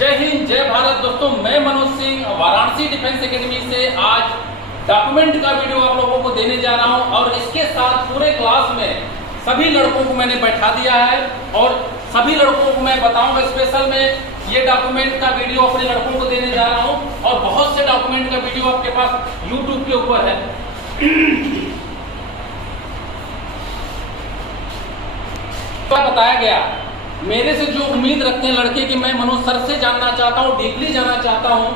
जय हिंद, जय भारत। दोस्तों, मैं मनोज सिंह वाराणसी डिफेंस एकेडमी से आज डॉक्यूमेंट का वीडियो आप लोगों को देने जा रहा हूं और इसके साथ पूरे क्लास में सभी लड़कों को मैंने बैठा दिया है और सभी लड़कों को मैं बताऊंगा स्पेशल में ये डॉक्यूमेंट का वीडियो अपने लड़कों को देने जा रहा हूं और बहुत से डॉक्यूमेंट का वीडियो आपके पास यूट्यूब के ऊपर है। बताया गया, मेरे से जो उम्मीद रखते हैं लड़के कि मैं मनोज सर से जानना चाहता हूँ, डीपली जानना चाहता हूँ,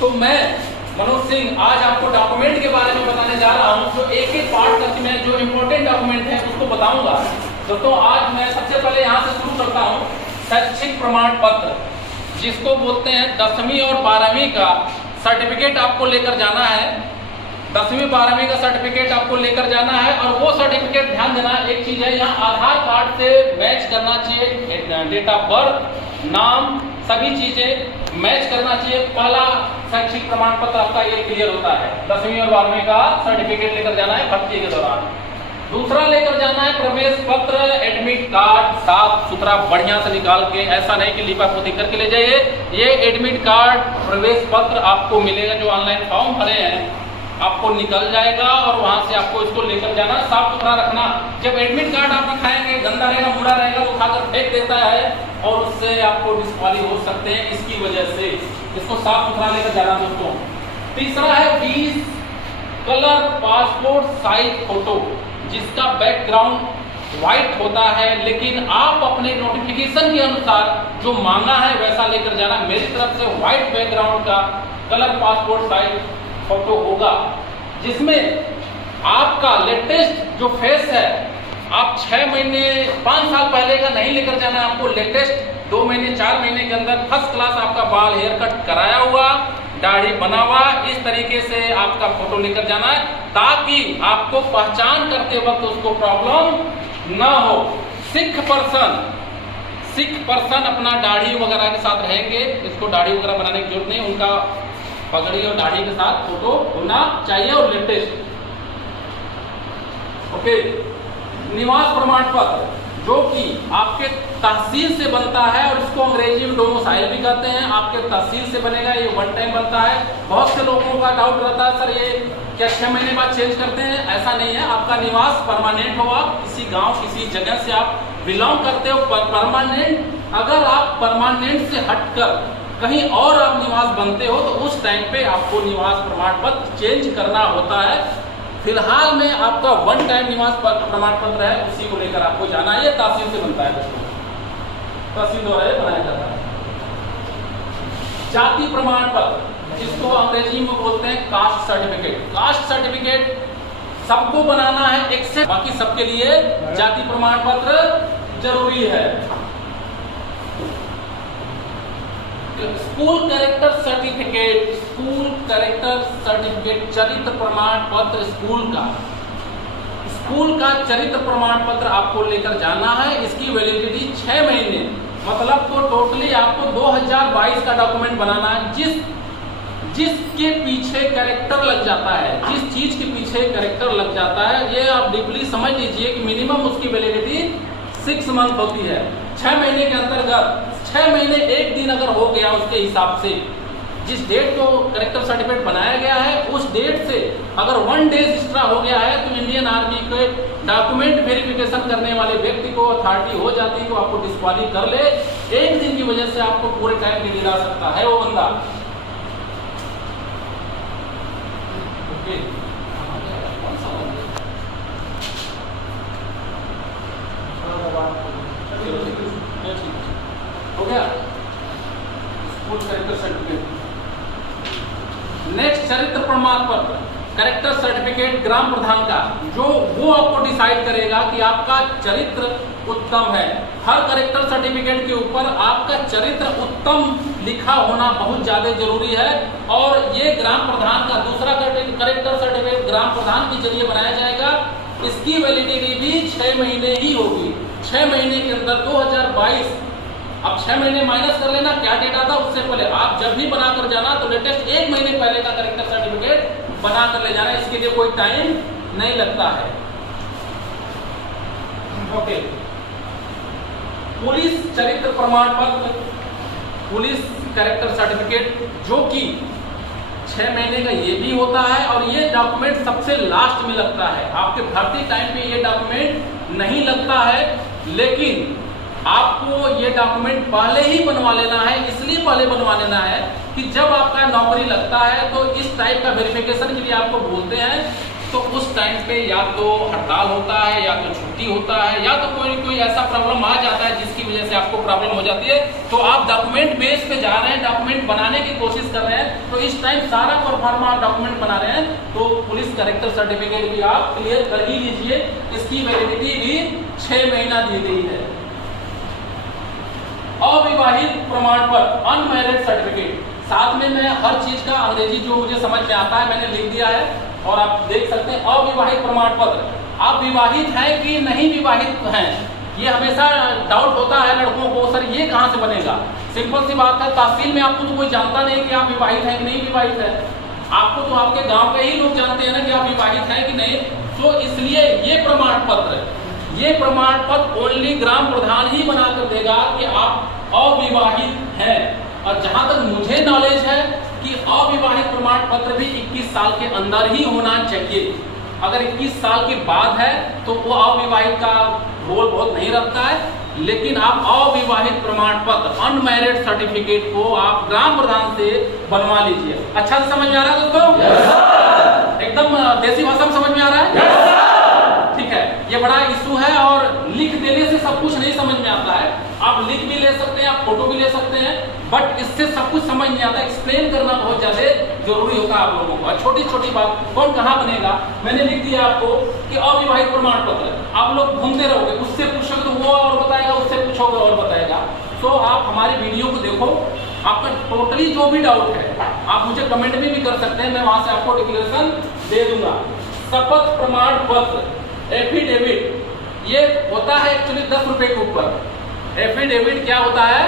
तो मैं मनोज सिंह आज आपको डॉक्यूमेंट के बारे में बताने जा रहा हूँ। जो एक एक पार्ट करके मैं जो इम्पोर्टेंट डॉक्यूमेंट है उसको बताऊंगा। दोस्तों, आज मैं सबसे पहले यहाँ से शुरू करता हूँ। शैक्षिक प्रमाण पत्र, जिसको बोलते हैं 10वीं और 12वीं का सर्टिफिकेट आपको लेकर जाना है। 10वीं 12वीं का सर्टिफिकेट आपको लेकर जाना है और वो सर्टिफिकेट, ध्यान देना, एक चीज है, यहाँ आधार कार्ड से मैच करना चाहिए। डेट ऑफ बर्थ, नाम, सभी चीजें मैच करना चाहिए। पहला शैक्षिक प्रमाण पत्र आपका ये क्लियर होता है। 10वीं और 12वीं का सर्टिफिकेट लेकर जाना है भर्ती के दौरान। दूसरा लेकर जाना है प्रवेश पत्र, एडमिट कार्ड, साफ सुथरा बढ़िया से निकाल के, ऐसा नहीं कि लिपापोती करके ले जाइए। ये एडमिट कार्ड, प्रवेश पत्र आपको मिलेगा, जो ऑनलाइन फॉर्म भरे हैं आपको निकल जाएगा और वहां से आपको इसको लेकर जाना, साफ सुथरा रखना। जब एडमिट कार्ड आप दिखाएंगे, गंदा रहेगा, मुड़ा रहेगा, तो उठाकर फेंक देता है और उससे आपको डिस्क्वाली हो सकते हैं। इसकी वजह से इसको साफ सुथरा लेकर जाना दोस्तों। तीसरा है 20 कलर पासपोर्ट साइज फोटो, जिसका बैकग्राउंड व्हाइट होता है, लेकिन आप अपने नोटिफिकेशन के अनुसार जो मांगा है वैसा लेकर जाना। मेरी तरफ से व्हाइट बैकग्राउंड का कलर पासपोर्ट साइज फोटो होगा, जिसमें आपका लेटेस्ट जो फेस है, आप 6 महीने 5 साल पहले का नहीं लेकर जाना है। आपको लेटेस्ट 2 महीने 4 महीने के अंदर फर्स्ट क्लास आपका बाल हेयर कट कराया हुआ, दाढ़ी बना हुआ, इस तरीके से आपका फोटो लेकर जाना है, ताकि आपको पहचान करते वक्त उसको प्रॉब्लम ना हो। सिख पर्सन अपना दाढ़ी वगैरह के साथ रहेंगे, इसको दाढ़ी वगैरह बनाने की जरूरत नहीं, उनका पगड़ी और दाढ़ी के साथ फोटो होना चाहिए और लेटेस्ट। ओके। निवास प्रमाण पत्र, जो कि आपके तहसील से बनता है और इसको अंग्रेजी में डोमिसाइल भी कहते हैं। आपके तहसील से बनेगा, ये 1 टाइम बनता है। बहुत से लोगों का डाउट रहता है, सर ये क्या 6 महीने बाद चेंज करते हैं? ऐसा नहीं है। आपका निवास परमानेंट होगा, किसी गांव किसी जगह से आप बिलोंग करते हो, परमानेंट। अगर आप परमानेंट से हटकर कहीं और आप निवास बनते हो तो उस टाइम पे आपको निवास प्रमाण पत्र चेंज करना होता है। फिलहाल में आपका 1 टाइम निवास प्रमाण पत्र है, उसी को लेकर आपको जाना है। ये तहसील से बनता है दोस्तों, तहसील द्वारा ये बनाया जाता है। जाति प्रमाण पत्र, जिसको अंग्रेजी में बोलते हैं कास्ट सर्टिफिकेट। कास्ट सर्टिफिकेट सबको बनाना है एक्सेप्ट बाकी सबके लिए जाति प्रमाण पत्र जरूरी है। स्कूल कैरेक्टर सर्टिफिकेट, चरित्र प्रमाण पत्र, स्कूल का चरित्र प्रमाण पत्र आपको लेकर जाना है। इसकी वैलिडिटी 6 महीने, मतलब तो टोटली आपको 2022 का डॉक्यूमेंट बनाना है। जिसके पीछे कैरेक्टर लग जाता है, जिस चीज के पीछे कैरेक्टर लग जाता है, ये आप डीपली समझ लीजिए कि मिनिमम उसकी वैलिडिटी 6 मंथ होती है। 6 महीने के अंतर्गत 6 महीने 1 दिन अगर हो गया, उसके हिसाब से जिस डेट को कैरेक्टर सर्टिफिकेट बनाया गया है उस डेट से अगर 1 डे एक्स्ट्रा हो गया है तो इंडियन आर्मी के डॉक्यूमेंट वेरिफिकेशन करने वाले व्यक्ति को अथॉरिटी हो जाती है, तो आपको डिस्क्वाली कर ले। 1 दिन की वजह से आपको पूरे टाइम के लिए दिला सकता है वो बंदा। ओके। हो गया स्कूल कैरेक्टर सर्टिफिकेट। नेक्स्ट चरित्र प्रमाण पत्र, कैरेक्टर सर्टिफिकेट ग्राम प्रधान का, जो वो आपको डिसाइड करेगा कि आपका चरित्र उत्तम है। हर कैरेक्टर सर्टिफिकेट के ऊपर आपका चरित्र उत्तम लिखा होना बहुत ज्यादा जरूरी है। और ये ग्राम प्रधान का दूसरा कैरेक्टर सर्टिफिकेट ग्राम प्रधान के जरिए बनाया जाएगा। इसकी वैलिडिटी भी 6 महीने ही होगी। 6 महीने के अंदर 2022, अब 6 महीने माइनस कर लेना, क्या डेट आता उससे पहले आप जब भी बनाकर जाना तो लेटेस्ट 1 महीने पहले का कैरेक्टर सर्टिफिकेट बना कर ले जाना। इसके लिए कोई टाइम नहीं लगता है। ओके। पुलिस चरित्र प्रमाण पत्र, पुलिस कैरेक्टर सर्टिफिकेट, जो कि 6 महीने का ये भी होता है और ये डॉक्यूमेंट सबसे लास्ट में लगता है। आपके भर्ती टाइम पे ये डॉक्यूमेंट नहीं लगता है, लेकिन आपको ये डॉक्यूमेंट पहले ही बनवा लेना है। इसलिए पहले बनवा लेना है कि जब आपका नौकरी लगता है तो इस टाइप का वेरिफिकेशन के लिए आपको बोलते हैं, तो उस टाइम पे या तो हड़ताल होता है, या तो छुट्टी होता है, या तो कोई ऐसा प्रॉब्लम आ जाता है जिसकी वजह से आपको प्रॉब्लम हो जाती है। तो आप डॉक्यूमेंट बेस पे जा रहे हैं, डॉक्यूमेंट बनाने की कोशिश कर रहे हैं, तो इस टाइम सारा परफॉर्मा आप डॉक्यूमेंट बना रहे हैं, तो पुलिस कैरेक्टर सर्टिफिकेट भी आप क्लियर कर ही लीजिए। इसकी वैलिडिटी भी 6 महीना दी गई है। अविवाहित प्रमाण पत्र, अनमैरिड सर्टिफिकेट, साथ में मैं हर चीज का अंग्रेजी जो मुझे समझ में आता है मैंने लिख दिया है, और आप देख सकते हैं। अविवाहित प्रमाण पत्र, आप विवाहित हैं कि नहीं विवाहित हैं, ये हमेशा डाउट होता है लड़कों को, सर ये कहाँ से बनेगा। सिंपल सी बात है, तहसील में आपको तो कोई जानता नहीं कि आप विवाहित हैं कि नहीं विवाहित है, आपको तो आपके गांव के ही लोग जानते हैं ना कि आप विवाहित हैं कि नहीं। तो इसलिए ये प्रमाण पत्र ओनली ग्राम प्रधान ही बना कर देगा कि आप अविवाहित हैं। और जहां तक मुझे नॉलेज है कि अविवाहित प्रमाण पत्र भी 21 साल के अंदर ही होना चाहिए। अगर 21 साल के बाद है तो वो अविवाहित का रोल बहुत नहीं रखता है, लेकिन आप अविवाहित प्रमाण पत्र, अनमैरिड सर्टिफिकेट को आप ग्राम प्रधान से बनवा लीजिए। अच्छा से समझ में आ रहा है दोस्तों? एकदम देसी भाषा में समझ में आ रहा है? ठीक है, ये बड़ा इशू है और लिख देने से सब कुछ नहीं समझ में आता है। आप लिख भी ले सकते हैं, आप फोटो भी ले सकते हैं, बट इससे सब कुछ समझ नहीं आता। एक्सप्लेन करना बहुत ज्यादा जरूरी होता है आप लोगों को। छोटी छोटी बात कौन कहाँ बनेगा, मैंने लिख दिया आपको कि अविवाहित प्रमाण पत्र, आप लोग घूमते रहोगे, उससे पूछोगे तो वो और बताएगा, उससे पूछोगे और बताएगा। तो आप हमारी वीडियो को देखो, आपका टोटली जो भी डाउट है आप मुझे कमेंट में भी कर सकते हैं, मैं वहां से आपको डिक्लेरेशन दे दूंगा। शपथ प्रमाण पत्र, एफिडेविट, ये होता है एक्चुअली 10 रुपए के ऊपर। एफिडेविट क्या होता है,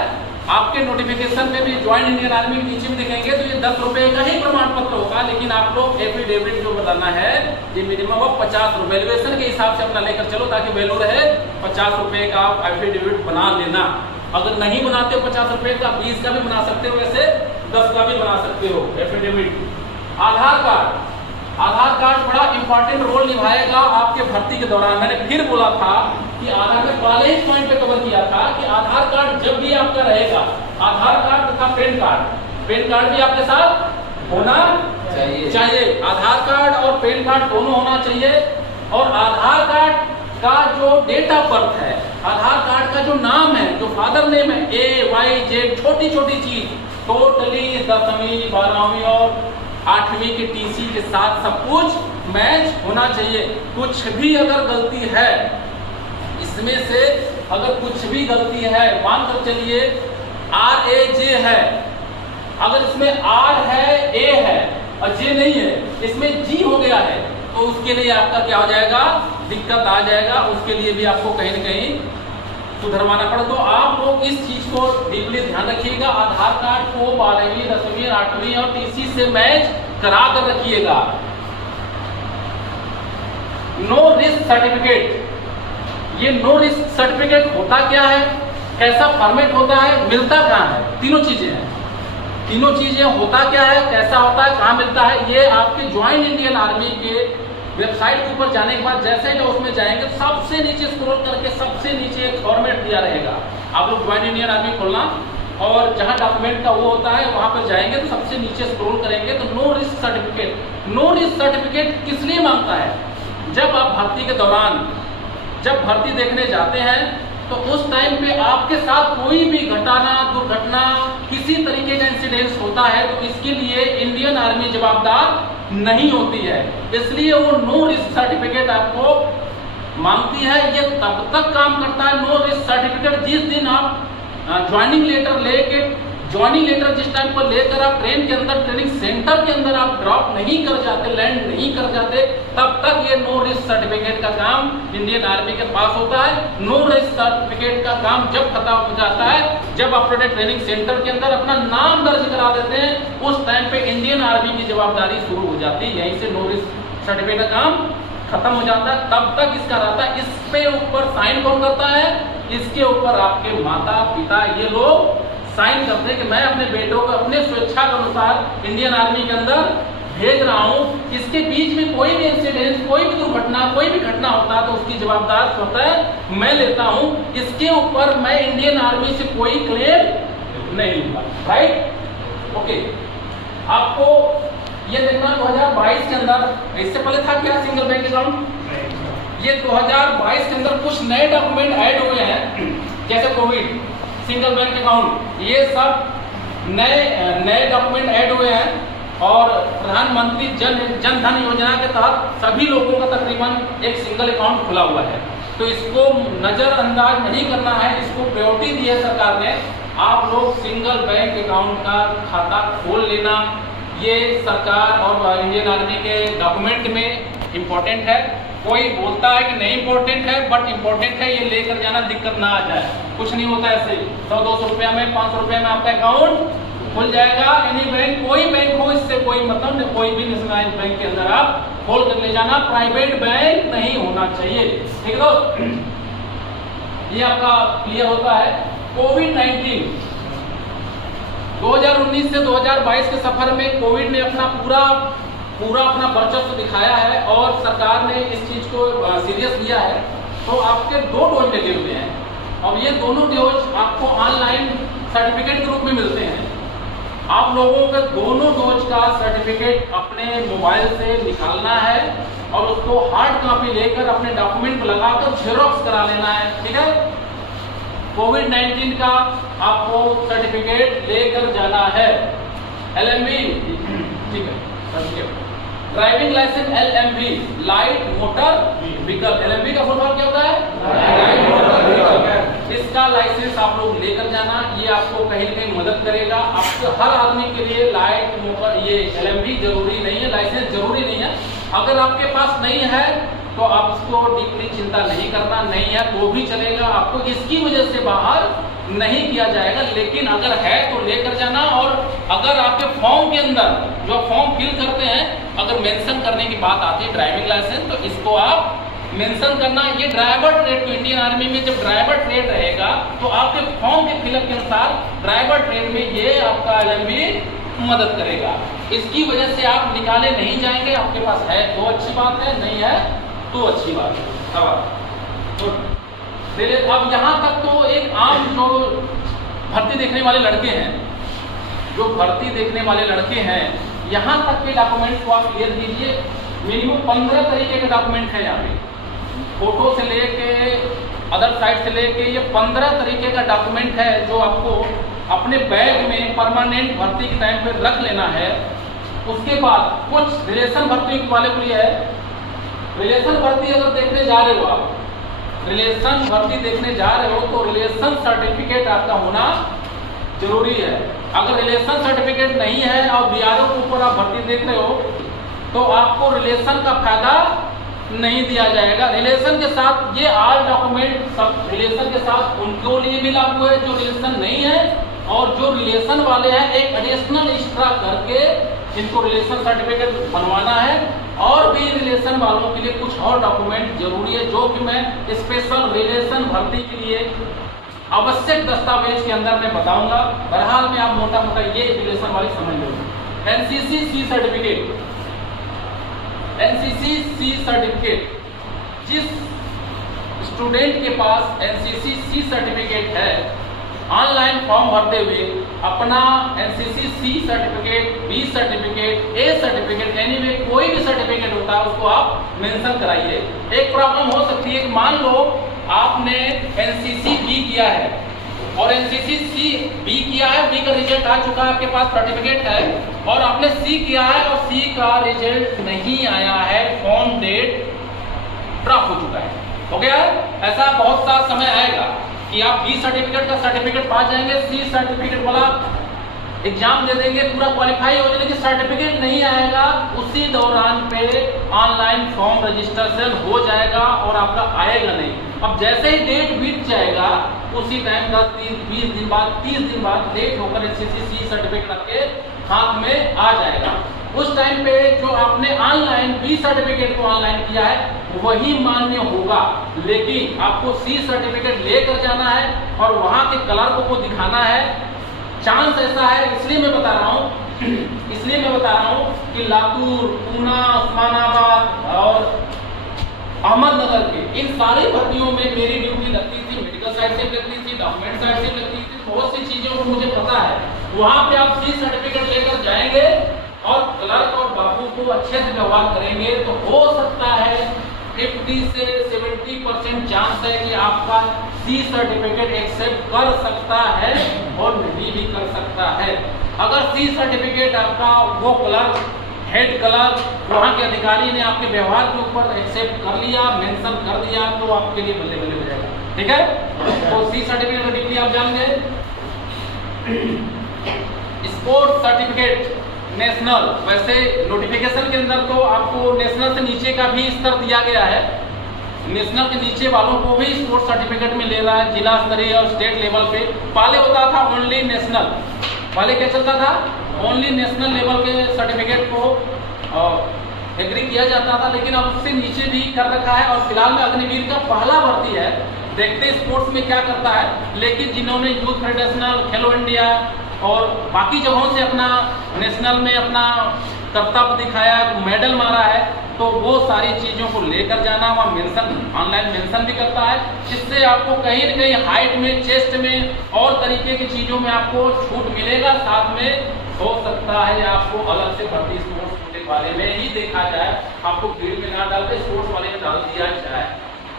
आपके नोटिफिकेशन में भी ज्वाइंट इंडियन आर्मी के नीचे में दिखेंगे तो ये 10 रुपए का ही प्रमाण पत्र होगा, लेकिन आप लोग एफिडेविट जो बताना है ये मिनिमम ऑफ 50 रुपए, वैल्यूएशन के हिसाब से अपना लेकर चलो ताकि वैल्यू रहे। 50 रुपए का आप एफिडेविट बना लेना। अगर नहीं बनाते हो 50 रुपए का, 20 का भी बना सकते हो, वैसे 10 का भी बना सकते हो एफिडेविट। आधार कार्ड बड़ा इंपॉर्टेंट रोल निभाएगा आपके भर्ती के दौरान। मैंने फिर बोला था कि आधार में पहले ही पॉइंट पे कवर किया था कि आधार कार्ड जब भी आपका रहेगा, आधार कार्ड तथा पैन कार्ड भी आपके साथ होना चाहिए। आधार कार्ड और पैन कार्ड दोनों होना चाहिए। और आधार कार्ड का जो डेट ऑफ बर्थ है, आधार कार्ड का जो नाम है, जो फादर नेम है, AYZ, छोटी छोटी चीज टोटली 10वीं 12वीं और 8वीं के TC के साथ सब कुछ मैच होना चाहिए। कुछ भी अगर गलती है इसमें से, अगर कुछ भी गलती है, मान कर चलिए RAJ है, अगर इसमें R है, A है और J नहीं है, इसमें G हो गया है, तो उसके लिए आपका क्या हो जाएगा, दिक्कत आ जाएगा। उसके लिए भी आपको कहीं न कहीं सुधरवाना पड़े। तो आप लोग इस चीज को डीपली ध्यान रखिएगा। आधार कार्ड को 12वीं 10वीं 8वीं और TC से मैच करा कर रखिएगा। नो रिस्क सर्टिफिकेट, ये नो रिस्क सर्टिफिकेट होता क्या है, कैसा फॉर्मेट होता है, मिलता कहाँ है, तीनों चीजें हैं। तीनों चीजें होता क्या है, कैसा होता है, कहाँ मिलता है, ये आपके ज्वाइंट इंडियन आर्मी के वेबसाइट के ऊपर जाने के बाद जैसे ही उसमें जाएंगे सबसे नीचे स्क्रॉल करके सबसे नीचे एक फॉर्मेट दिया रहेगा। आप लोग ज्वाइंट इंडियन आर्मी खोलना और जहां डॉक्यूमेंट का वो होता है वहां पर जाएंगे तो सबसे नीचे स्क्रॉल करेंगे तो no risk certificate. No risk certificate किस लिए मांगता है, जब आप भर्ती के दौरान जब भर्ती देखने जाते हैं तो उस टाइम पे आपके साथ कोई भी घटना दुर्घटना किसी तरीके का इंसिडेंस होता है तो इसके लिए इंडियन आर्मी जवाबदार नहीं होती है। इसलिए वो नो रिस्क सर्टिफिकेट आपको मांगती है। ये तब तक काम करता है नो रिस्क सर्टिफिकेट जिस दिन आप ज्वाइनिंग लेटर लेके, ज्वाइनिंग लेटर जिस टाइम पर लेकर आप ट्रेन के अंदर, ट्रेनिंग सेंटर के अंदर आप ड्रॉप नहीं कर जाते, लैंड नहीं कर जाते, तब तक ये नो रिस्क सर्टिफिकेट का काम इंडियन आर्मी के पास होता है। नो रिस्क सर्टिफिकेट का काम जब खत्म हो जाता है, जब अपने ट्रेनिंग सेंटर के अंदर अपना नाम दर्ज करा देते हैं, उस टाइम पे इंडियन आर्मी की जवाबदारी शुरू हो जाती है। यहीं से नो रिस्क सर्टिफिकेट का काम खत्म हो जाता है। तब तक इसका रहता है। इस पे ऊपर साइन कौन करता है, इसके ऊपर आपके माता पिता ये लोग साइन करते हैं कि मैं अपने बेटों को अपने स्वेच्छा के अनुसार इंडियन आर्मी के अंदर भेज रहा हूँ। इसके बीच में कोई भी इंसिडेंट, कोई भी दुर्घटना, कोई भी घटना होता है तो उसकी जवाबदार स्वतः मैं लेता हूँ। इसके ऊपर मैं इंडियन आर्मी से कोई क्लेम नहीं लूंगा। Right, okay. आपको ये देखना 2022 के अंदर, इससे पहले था क्या सिंगल बैंक अकाउंट? ये 2022 के अंदर कुछ नए डॉक्यूमेंट ऐड हुए हैं, जैसे कोविड, सिंगल बैंक अकाउंट, ये सब नए डॉक्यूमेंट ऐड हुए हैं। और प्रधानमंत्री जन धन योजना के तहत सभी लोगों का तकरीबन एक सिंगल अकाउंट खुला हुआ है, तो इसको नजरअंदाज नहीं करना है, इसको प्रायोरिटी दी है सरकार ने। आप लोग सिंगल बैंक अकाउंट का खाता खोल लेना, ये सरकार और इंडियन आर्मी के डॉक्यूमेंट में इम्पोर्टेंट है। कोई बोलता है कि नहीं इम्पोर्टेंट है, बट इम्पोर्टेंट है, ये लेकर जाना, दिक्कत ना आ जाए। कुछ नहीं होता ऐसे 100-200 रुपया में, 500 रुपया में आपका अकाउंट खुल जाएगा। एनी बैंक, कोई बैंक हो, इससे कोई मतलब नहीं। कोई भी नेशनलाइज्ड बैंक के अंदर आप खोल कर ले जाना, प्राइवेट बैंक नहीं होना चाहिए। ठीक है दोस्त, ये आपका क्लियर होता है। कोविड-19 2019 से 2022 के सफर में कोविड ने अपना पूरा अपना वर्चस्व दिखाया है और सरकार ने इस चीज को सीरियस लिया है। तो आपके 2 डोज लगे हुए हैं और ये दोनों डोज आपको ऑनलाइन सर्टिफिकेट के रूप में मिलते हैं। आप लोगों के दोनों डोज का सर्टिफिकेट अपने मोबाइल से निकालना है और उसको हार्ड कॉपी लेकर अपने डॉक्यूमेंट पर लगाकर जेरोक्स करा लेना है। ठीक है, कोविड-19 का आपको सर्टिफिकेट लेकर जाना है। LMV, ठीक है, driving licence LMV, light motor vehicle. LMV का फुल फॉर्म क्या होता है? Light motor vehicle. इसका लाइसेंस आप लोग लेकर जाना, ये आपको कहीं न कहीं मदद करेगा। आपको हर आदमी के लिए लाइट मोटर, ये LMV जरूरी नहीं है, लाइसेंस जरूरी नहीं है। अगर आपके पास नहीं है तो आप इसको डीपली चिंता नहीं करना, नहीं है तो भी चलेगा, आपको इसकी वजह से बाहर नहीं किया जाएगा। लेकिन अगर है तो लेकर जाना। और अगर आपके फॉर्म के अंदर जो फॉर्म फिल करते हैं, अगर मेंशन करने की बात आती है ड्राइविंग लाइसेंस, तो इसको आप मेंशन करना। ये ड्राइवर ट्रेड को इंडियन आर्मी में जब ड्राइवर ट्रेड रहेगा तो आपके फॉर्म के फिलअप के अनुसार ड्राइवर ट्रेड में ये आपका LMV मदद करेगा। इसकी वजह से आप निकाले नहीं जाएंगे। आपके पास है तो अच्छी बात है, नहीं है तो अच्छी बात है। अब यहाँ तक तो एक आम जो भर्ती देखने वाले लड़के हैं, यहाँ तक के डॉक्यूमेंट को आप क्लियर कीजिए। मिनिमम 15 तरीके के डॉक्यूमेंट है यहाँ पे, फोटो से लेके अदर साइड से लेके ये 15 तरीके का डॉक्यूमेंट है जो आपको अपने बैग में परमानेंट भर्ती के टाइम पे रख लेना है। उसके बाद कुछ रिलेशन भर्ती वाले के लिए है। रिलेशन भर्ती अगर देखने जा रहे हो आप, रिलेशन भर्ती देखने जा रहे हो तो रिलेशन सर्टिफिकेट आपका होना जरूरी है। अगर रिलेशन सर्टिफिकेट नहीं है और BRO के ऊपर आप भर्ती देख रहे हो तो आपको रिलेशन का फायदा नहीं दिया जाएगा। रिलेशन के साथ ये 8 डॉक्यूमेंट सब रिलेशन के साथ उनको लिए भी लागू है जो रिलेशन नहीं है, और जो रिलेशन वाले हैं एक एडिशनल एक्स्ट्रा करके इनको रिलेशन सर्टिफिकेट बनवाना है। और भी रिलेशन वालों के लिए कुछ और डॉक्यूमेंट जरूरी है जो कि मैं स्पेशल रिलेशन भर्ती के लिए आवश्यक दस्तावेज के अंदर मैं बताऊंगा। बहरहाल में आप मोटा मोटा ये रिलेशन वाली समझ लो। NCC C certificate, NCC C certificate, जिस स्टूडेंट के पास NCC C सर्टिफिकेट है, ऑनलाइन फॉर्म भरते हुए अपना NCC C certificate, B certificate, A certificate, anyway कोई भी सर्टिफिकेट होता है उसको आप मेंशन कराइए। एक प्रॉब्लम हो सकती है कि मान लो आपने NCC B किया है और NCC C B किया है, B का रिजल्ट आ चुका है, आपके पास सर्टिफिकेट है, और आपने C किया है और C का रिजल्ट नहीं आया है, फॉर्म डेट ड्रॉप हो चुका है, हो गया। ऐसा बहुत सा समय आएगा कि आप B सर्टिफिकेट का सर्टिफिकेट पा जाएंगे, C सर्टिफिकेट वाला एग्जाम दे देंगे, पूरा क्वालिफाई हो जाएगा, लेकिन सर्टिफिकेट नहीं आएगा। उसी दौरान पे ऑनलाइन फॉर्म रजिस्ट्रेशन हो जाएगा और आपका आएगा नहीं। अब जैसे ही डेट बीत जाएगा उसी टाइम 10-20 दिन बाद, 30 दिन बाद डेट होकर NCC C सर्टिफिकेट आपके हाथ में आ जाएगा। उस टाइम पे जो आपने ऑनलाइन B सर्टिफिकेट को ऑनलाइन किया है वही मान्य होगा, लेकिन आपको C सर्टिफिकेट लेकर जाना है और वहां के क्लर्क को दिखाना है चांस ऐसा है, इसलिए मैं बता रहा हूँ कि लातूर, पूना, उस्मानाबाद और अहमदनगर के इन सारी भर्तियों में मेरी ड्यूटी लगती थी, मेडिकल साइड से लगती थी, डॉक्यूमेंट साइड से लगती थी, बहुत सी चीजों को मुझे पता है। वहां पे आप सी सर्टिफिकेट लेकर जाएंगे और क्लर्क और बाबू को अच्छे से व्यवहार करेंगे तो हो सकता है 50 से 70% चांस है कि आपका सी सर्टिफिकेट एक्सेप्ट कर सकता है और नहीं भी कर सकता है। अगर सी सर्टिफिकेट आपका वो क्लर्क, हेड क्लर्क, वहाँ के अधिकारी ने आपके व्यवहार के ऊपर एक्सेप्ट कर लिया, मेंशन कर दिया, तो आपके लिए बल्ले बल्ले हो जाएगा। ठीक है, तो सी सर्टिफिकेट का डिग्री आप जान गए। स्पोर्ट्स सर्टिफिकेट नेशनल, वैसे नोटिफिकेशन के अंदर तो आपको नेशनल से नीचे का भी स्तर दिया गया है, नेशनल के नीचे वालों को भी स्पोर्ट्स सर्टिफिकेट में ले रहा है, जिला स्तरीय और स्टेट लेवल पे। पहले होता था ओनली नेशनल, पहले क्या चलता था, ओनली नेशनल लेवल के सर्टिफिकेट को एग्री किया जाता था, लेकिन अब उससे नीचे भी कर रखा है। और फिलहाल में अग्निवीर का पहला भर्ती है, देखते स्पोर्ट्स में क्या करता है। लेकिन जिन्होंने यूथ फेडरेशनल, खेलो इंडिया और बाकी जगहों से अपना नेशनल में अपना कर्तव्य दिखाया, मेडल मारा है, तो वो सारी चीज़ों को लेकर जाना, वहाँ मेंशन, ऑनलाइन मेंशन भी करता है, जिससे आपको कहीं न कहीं हाइट में, चेस्ट में और तरीके की चीज़ों में आपको छूट मिलेगा। साथ में हो सकता है आपको अलग से भर्ती स्पोर्ट्स कोटे वाले में ही देखा जाए, आपको भीड़ में ना डाल के स्पोर्ट्स वाले में डाल दिया जाए।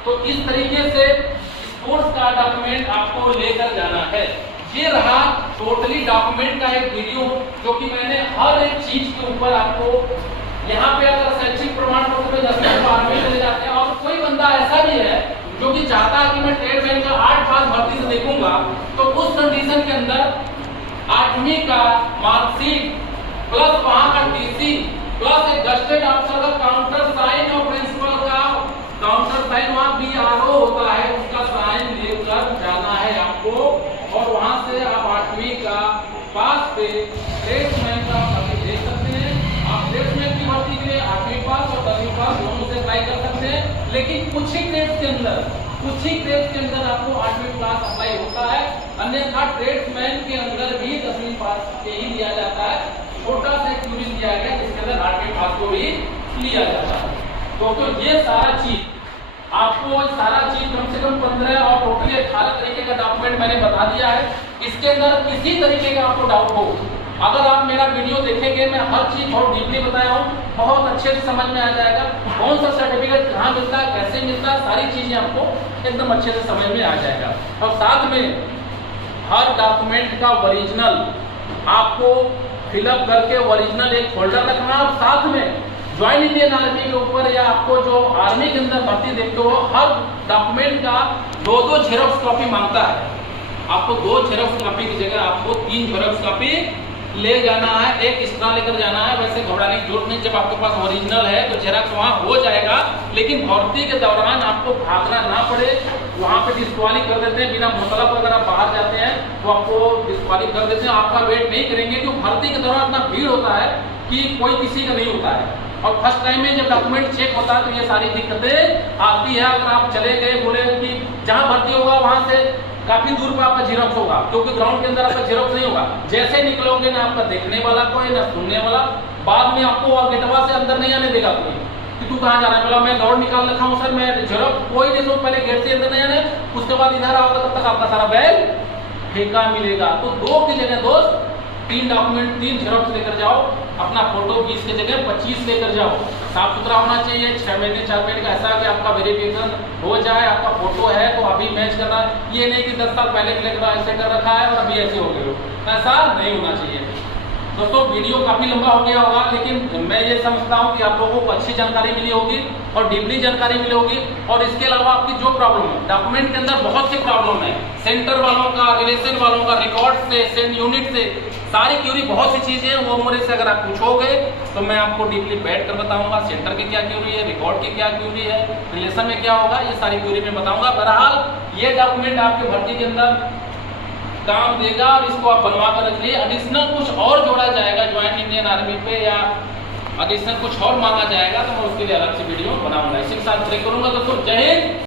तो इस तरीके से स्पोर्ट्स का डॉक्यूमेंट आपको लेकर जाना है। ये रहा टोटली डॉक्यूमेंट का एक वीडियो, जो कि मैंने हर एक चीज के ऊपर आपको, यहाँ पे अगर शैक्षिक प्रमाण पत्र में 10 में चले जाते हैं, और कोई बंदा ऐसा भी है जो कि चाहता है कि मैं ट्रेडमैन का 8 पास भर्ती से देखूंगा, तो उस कंडीशन के अंदर 8वीं का मार्कशीट प्लस वहां का टीसी प्लस एक गस्टेड अफसर का काउंटर साइन और प्रिंसिपल का काउंटर साइन, वहां बीआरओ होता है, उसका साइन लेकर जाना है आपको। और वहां से आप 8वीं का पास पे ट्रेड्समैन का भर्ती दे सकते हैं। आप ट्रेड्समैन की भर्ती के लिए 8वीं पास और 10वीं पास दोनों से अप्लाई कर सकते हैं। लेकिन कुछ ही ट्रेड्स के अंदर आपको 8वीं क्लास अप्लाई होता है, अन्यथा ट्रेड्समैन के अंदर भी 10वीं पास के ही लिया जाता है। छोटा सा क्यूरिंग दिया गया जिसके अंदर 8वीं पास को भी लिया जाता है। तो ये सारा चीज आपको, सारा चीज कम से कम 15 और टोटली 18 तरीके का डॉक्यूमेंट मैंने बता दिया है। इसके अंदर किसी तरीके का आपको डाउट हो, अगर आप मेरा वीडियो देखेंगे, मैं हर चीज बहुत डीपली बताया हूँ, बहुत अच्छे से समझ में आ जाएगा। कौन सा सर्टिफिकेट कहाँ मिलता है, कैसे मिलता है, सारी चीजें आपको एकदम अच्छे से समझ में आ जाएगा। और साथ में हर डॉक्यूमेंट का ओरिजिनल आपको फिलअप करके ओरिजिनल एक फोल्डर रखना है। और साथ में ज्वाइन इंडियन आर्मी के ऊपर या आपको जो आर्मी के अंदर भर्ती देखते हो, हर डॉक्यूमेंट का 2-2 जेरॉक्स कॉपी मांगता है। आपको 2 जेरॉक्स कॉपी की जगह आपको 3 जेरॉक्स कॉपी ले जाना है, एक एक्स्ट्रा लेकर जाना है। वैसे घबराने की जरूरत नहीं, जब आपके पास ओरिजिनल है तो जेरॉक्स वहाँ हो जाएगा, लेकिन भर्ती के दौरान आपको भागना ना पड़े। वहाँ पे डिस्क्वाली कर देते हैं बिना मतलब, अगर आप बाहर जाते हैं तो आपको डिस्क्वाली कर देते हैं, आपका वेट नहीं करेंगे, क्योंकि भर्ती के दौरान इतना भीड़ होता है कि कोई किसी का नहीं होता है। और फर्स्ट टाइम में जब डॉक्यूमेंट चेक होता है तो ये सारी दिक्कतें आती है। अगर आप चले गए, बोले कि जहाँ भर्ती होगा वहाँ से काफी दूर पर आपका जीरोक्स होगा, क्योंकि ग्राउंड के अंदर आपका जीरोक्स नहीं होगा। जैसे निकलोगे ना आपका देखने वाला कोई, ना सुनने वाला, बाद में आपको गेटवा से अंदर नहीं आने देगा कोई कि तू कहाँ जा रहा है। बोला मैं दौड़ निकाल रखा हूँ सर, मैं जीरोक्स कोई नहीं, तो पहले गेट से अंदर नहीं आने, उसके बाद इधर आओगे तब तक आपका सारा बैग फेंका मिलेगा। तो 2 की जगह दोस्त 3 डॉक्यूमेंट, 3 जेरॉक्स लेकर जाओ। अपना फोटो 20 की जगह 25 लेकर जाओ। साफ सुथरा होना चाहिए, 6 महीने 4 महीने का, ऐसा कि आपका वेरिफिकेशन हो जाए, आपका फोटो है तो अभी मैच करना। ये नहीं कि 10 साल पहले के लेकर ऐसे कर रखा है और अभी ऐसे हो गए हो, ऐसा नहीं होना चाहिए। दोस्तों वीडियो काफी लंबा हो गया होगा, लेकिन मैं ये समझता हूँ कि आप लोगों को अच्छी जानकारी मिली होगी और डीपली जानकारी मिली होगी। और इसके अलावा आपकी जो प्रॉब्लम है, डॉक्यूमेंट के अंदर बहुत सी प्रॉब्लम है, सेंटर वालों का, रिलेशन वालों का, रिकॉर्ड से, सेंड यूनिट से, सारी क्यूरी, बहुत सी चीजें वो मेरे से अगर आप पूछोगे तो मैं आपको डीपली बैठ कर बताऊंगा सेंटर की क्या क्यूरी है, रिकॉर्ड की क्या क्यूरी है, रिलेशन में क्या होगा, ये सारी क्यूरी में बताऊंगा। बहरहाल ये डॉक्यूमेंट आपके भर्ती के अंदर काम देगा और इसको आप बनवा कर रख लिए। एडिशनल कुछ और जोड़ा जाएगा ज्वाइंट इंडियन आर्मी पे, या एडिशनल कुछ और मांगा जाएगा तो मैं उसके लिए अलग से वीडियो बनाऊंगा। इसी के साथ ब्रेक करूंगा दोस्तों। जय हिंद।